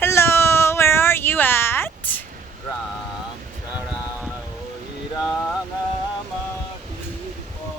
Hello, where are you at? Ram Chara Oiranga Matirpa.